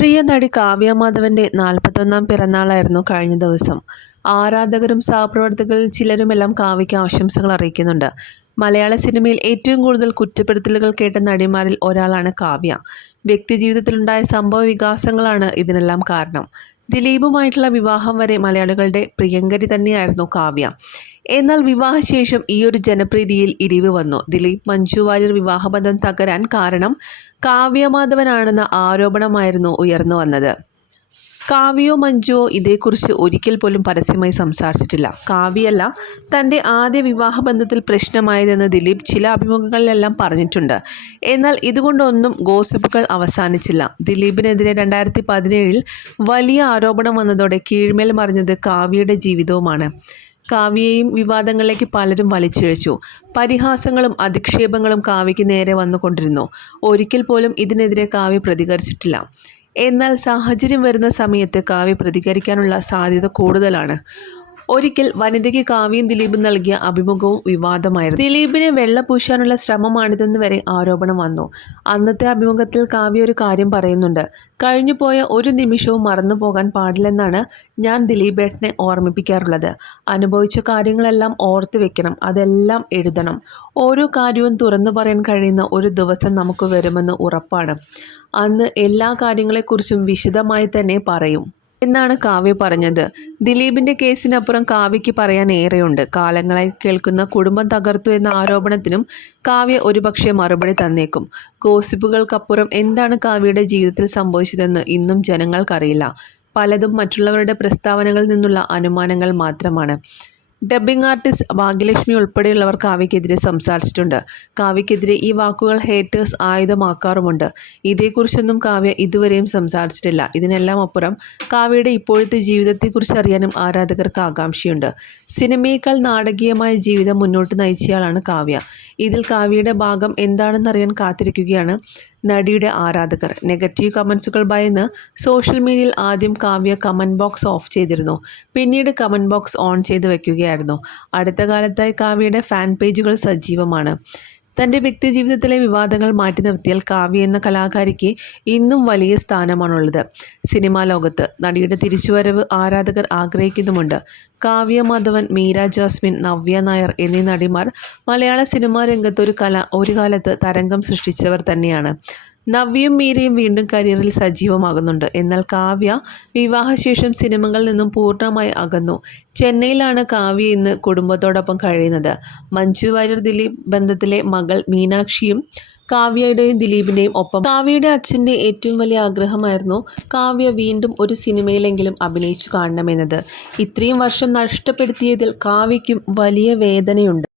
പ്രിയ നടി കാവ്യ മാധവന്റെ നാൽപ്പത്തൊന്നാം പിറന്നാളായിരുന്നു കഴിഞ്ഞ ദിവസം. ആരാധകരും സഹപ്രവർത്തകരിൽ ചിലരുമെല്ലാം കാവ്യയ്ക്ക് ആശംസകൾ അറിയിക്കുന്നുണ്ട്. മലയാള സിനിമയിൽ ഏറ്റവും കൂടുതൽ കുറ്റപ്പെടുത്തലുകൾ കേട്ട നടിമാരിൽ ഒരാളാണ് കാവ്യ. വ്യക്തിജീവിതത്തിലുണ്ടായ സംഭവ വികാസങ്ങളാണ് ഇതിനെല്ലാം കാരണം. ദിലീപുമായിട്ടുള്ള വിവാഹം വരെ മലയാളികളുടെ പ്രിയങ്കരി തന്നെയായിരുന്നു കാവ്യ. എന്നാൽ വിവാഹശേഷം ഈ ഒരു ജനപ്രീതിയിൽ ഇടിവ് വന്നു. ദിലീപ് മഞ്ജു വാര്യർ വിവാഹബന്ധം തകരാൻ കാരണം കാവ്യമാധവനാണെന്ന ആരോപണമായിരുന്നു ഉയർന്നു വന്നത്. കാവ്യോ മഞ്ജുവോ ഇതേക്കുറിച്ച് ഒരിക്കൽ പോലും പരസ്യമായി സംസാരിച്ചിട്ടില്ല. കാവ്യല്ല തന്റെ ആദ്യ വിവാഹബന്ധത്തിൽ പ്രശ്നമായതെന്ന് ദിലീപ് ചില അഭിമുഖങ്ങളിലെല്ലാം പറഞ്ഞിട്ടുണ്ട്. എന്നാൽ ഇതുകൊണ്ടൊന്നും ഗോസിപ്പുകൾ അവസാനിച്ചില്ല. ദിലീപിനെതിരെ രണ്ടായിരത്തി പതിനേഴിൽ വലിയ ആരോപണം വന്നതോടെ കീഴ്മേൽ മറിഞ്ഞത് കാവ്യയുടെ ജീവിതവുമാണ്. കാവ്യയെയും വിവാദങ്ങളിലേക്ക് പലരും വലിച്ചിഴച്ചു. പരിഹാസങ്ങളും അധിക്ഷേപങ്ങളും കാവ്യയ്ക്ക് നേരെ വന്നുകൊണ്ടിരുന്നു. ഒരിക്കൽ പോലും ഇതിനെതിരെ കാവ്യ പ്രതികരിച്ചിട്ടില്ല. എന്നാൽ സാഹചര്യം വരുന്ന സമയത്ത് കാവ്യ പ്രതികരിക്കാനുള്ള സാധ്യത കൂടുതലാണ്. ഒരിക്കൽ വനിതയ്ക്ക് കാവ്യം ദിലീപ് നൽകിയ അഭിമുഖവും വിവാദമായിരുന്നു. ദിലീപിനെ വെള്ള പൂശാനുള്ള ശ്രമമാണിതെന്ന് വരെ ആരോപണം വന്നു. അന്നത്തെ അഭിമുഖത്തിൽ കാവ്യ ഒരു കാര്യം പറയുന്നുണ്ട്. കഴിഞ്ഞുപോയ ഒരു നിമിഷവും മറന്നു പോകാൻ പാടില്ലെന്നാണ് ഞാൻ ദിലീപേട്ടനെ ഓർമ്മിപ്പിക്കാറുള്ളത്. അനുഭവിച്ച കാര്യങ്ങളെല്ലാം ഓർത്തു വെക്കണം അതെല്ലാം എഴുതണം. ഓരോ കാര്യവും തുറന്നു പറയാൻ കഴിയുന്ന ഒരു ദിവസം നമുക്ക് വരുമെന്ന് ഉറപ്പാണ്. അന്ന് എല്ലാ കാര്യങ്ങളെക്കുറിച്ചും വിശദമായി തന്നെ പറയും. എന്നാണ് കാവ്യ പറഞ്ഞത്. ദിലീപിന്റെ കേസിനപ്പുറം കാവ്യയ്ക്ക് പറയാൻ ഏറെയുണ്ട്. കാലങ്ങളായി കേൾക്കുന്ന കുടുംബം തകർത്തു എന്ന ആരോപണത്തിനും കാവ്യ ഒരുപക്ഷെ മറുപടി തന്നേക്കും. ഗോസിപ്പുകൾക്കപ്പുറം എന്താണ് കാവ്യയുടെ ജീവിതത്തിൽ സംഭവിച്ചതെന്ന് ഇന്നും ജനങ്ങൾക്കറിയില്ല. പലതും മറ്റുള്ളവരുടെ പ്രസ്താവനകളിൽ നിന്നുള്ള അനുമാനങ്ങൾ മാത്രമാണ്. ഡബ്ബിംഗ് ആർട്ടിസ്റ്റ് ഭാഗ്യലക്ഷ്മി ഉൾപ്പെടെയുള്ളവർ കാവ്യക്കെതിരെ സംസാരിച്ചിട്ടുണ്ട്. കാവ്യക്കെതിരെ ഈ വാക്കുകൾ ഹേറ്റേഴ്സ് ആയുധമാക്കാറുമുണ്ട്. ഇതേക്കുറിച്ചൊന്നും കാവ്യ ഇതുവരെയും സംസാരിച്ചിട്ടില്ല. ഇതിനെല്ലാം അപ്പുറം കാവ്യയുടെ ഇപ്പോഴത്തെ ജീവിതത്തെക്കുറിച്ച് അറിയാനും ആരാധകർക്ക് ആകാംക്ഷയുണ്ട്. സിനിമയേക്കാൾ നാടകീയമായ ജീവിതം മുന്നോട്ട് നയിച്ചയാളാണ് കാവ്യ. ഇതിൽ കാവ്യയുടെ ഭാഗം എന്താണെന്നറിയാൻ കാത്തിരിക്കുകയാണ് നടിയുടെ ആരാധകർ. നെഗറ്റീവ് കമൻസുകൾ ഭയന്ന് സോഷ്യൽ മീഡിയയിൽ ആദ്യം കാവ്യ കമന്റ് ബോക്സ് ഓഫ് ചെയ്തിരുന്നു. പിന്നീട് കമന്റ് ബോക്സ് ഓൺ ചെയ്ത് വയ്ക്കുകയായിരുന്നു അടുത്ത കാലത്തായി കാവ്യയുടെ ഫാൻ പേജുകൾ സജീവമാണ്. തന്റെ വ്യക്തിജീവിതത്തിലെ വിവാദങ്ങൾ മാറ്റി നിർത്തിയാൽ കാവ്യ എന്ന കലാകാരിക്ക് ഇന്നും വലിയ സ്ഥാനമാണുള്ളത്. സിനിമാ ലോകത്ത് നടിയുടെ തിരിച്ചുവരവ് ആരാധകർ ആഗ്രഹിക്കുന്നുമുണ്ട്. കാവ്യ മാധവൻ മീര ജാസ്മിൻ നവ്യ നായർ എന്നീ നടിമാർ മലയാള സിനിമാ രംഗത്ത് ഒരു കല ഒരു കാലത്ത് തരംഗം സൃഷ്ടിച്ചവർ തന്നെയാണ്. നവ്യയും മീരയും വീണ്ടും കരിയറിൽ സജീവമാകുന്നുണ്ട്. എന്നാൽ കാവ്യ വിവാഹശേഷം സിനിമകളിൽ നിന്നും പൂർണമായി അകന്നു. ചെന്നൈയിലാണ് കാവ്യ ഇന്ന് കുടുംബത്തോടൊപ്പം കഴിയുന്നത്. മഞ്ജു വാര്യർ ദിലീപ് ബന്ധത്തിലെ മകൾ മീനാക്ഷിയും കാവ്യയുടെയും ദിലീപിന്റെയും ഒപ്പം കാവ്യയുടെ അച്ഛന്റെ ഏറ്റവും വലിയ ആഗ്രഹമായിരുന്നു കാവ്യ വീണ്ടും ഒരു സിനിമയിലെങ്കിലും അഭിനയിച്ചു കാണണമെന്നത്. ഇത്രയും വർഷം നഷ്ടപ്പെടുത്തിയതിൽ കാവ്യയ്ക്കും വലിയ വേദനയുണ്ട്.